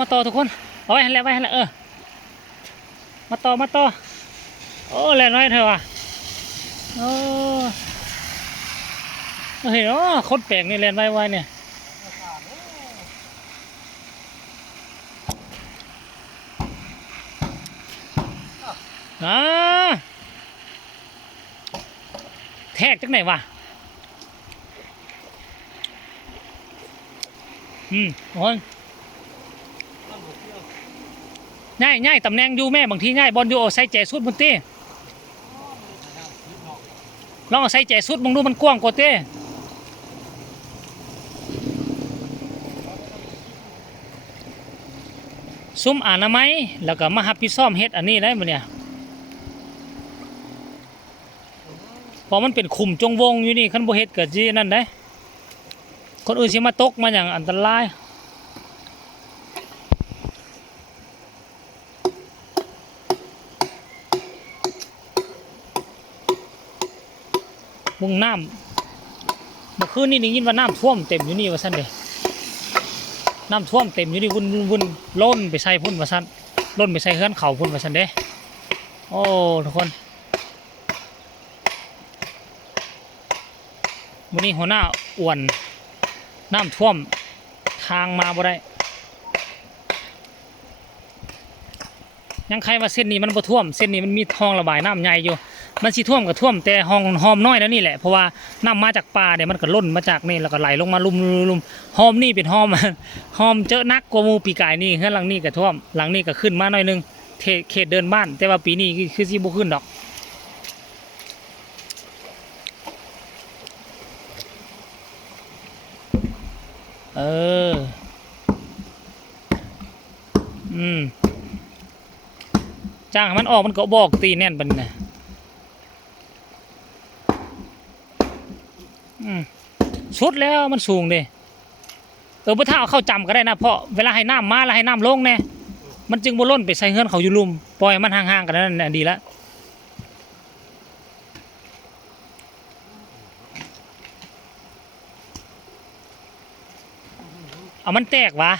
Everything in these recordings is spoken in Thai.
มาต่อทุกคนเอาไว้ให้แล้วมาต่อโอ้แรงน้อยเถอะว่ะโอ้เห็นอ๋อคนแปลกนี่แรงไวเนี่ยอ่าแทกจากไหนวะโอ้ยง่ายตำแหน่งอยู่แม่บางทีง่ายบอลอยู่ใส่แจสุดบนเต้ลองเอาใส่แจสุดมองดูมันกว้างกว่าเต้ซุ้มอนามัยแล้วก็มาหับพี่ซ่อมเฮ็ดอันนี้ได้บ่เนี่ยพอมันเป็นขุมจงวงอยู่นี่คันบ่เฮ็ดเกิดจีนั่นได้คนอื่นสิมาตกมาอย่างอันตรายมุงน้ำเมื่อคืนนี่ได้ยินว่าน้ำท่วมเต็มอยู่นี่ว่าซั่นเด้น้ำท่วมเต็มอยู่นี่วุ่นล้นไปใส่พุ่นว่าซั่นล้นไปใส่เฮือนเขาพุ่นว่าซั่นเด้โอ้ทุกคนวันนี้หัวหน้าอ้วนน้ำท่วมทางมาบ่ได้ยังใครว่าเส้นนี้มันบ่ท่วมเส้นนี้มันมีห้องระบายน้ำใหญ่อยู่มันสิท่วมก็ท่วมแต่ห้องหอมน้อยแล้วนี่แหละเพราะว่าน้ำมาจากป่าเนี่ยมันก็ล้นมาจากนี่แล้วก็ไหลลงมาลุมหอมนี่เป็นหอมหอมเจอนักกว่ามูปีกายนี่เฮือนหลังนี้ก็ท่วมหลังนี้ก็ขึ้นมาหน่อยนึงเขตเดินบ้านแต่ว่าปีนี้คือสิบ่ขึ้นดอกเออจ้างมันออกมันก็บอกตีแน่นปันนะชุดแล้วมันสูงดิบ่ถ้าเอาเข้าจำก็ได้นะเพราะเวลาให้น้ำมาแล้วให้น้ำลงเนี่ยมันจึงบ่ล้นไปใส่เฮือนเขาอยู่ลุมปล่อยมันห่างๆกันนั่นดีแล้วเอามันแตกวะ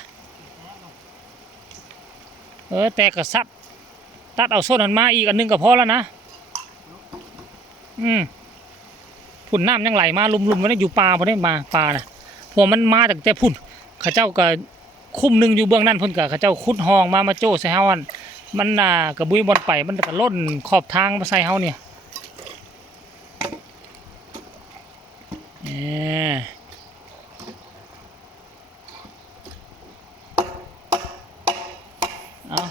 แตกก็ซัดตัดเอาโซนนั้นมาอีกอันนึงก็พอแล้วนะพุ่นน้ำยังไหลมาลุมมันได้อยู่ปลาพอได้มาปลานะพวกมันมาแต่พุ่นข้าเจ้าก็คุ้มหนึ่งอยู่เบื้องนั้นพุ่นกับข้าเจ้าขุดห้องมาโจ้ใส่เฮามันกระบุยบอลไปมันก็ล้นขอบทางมาใส่เฮาเนี่ยเอา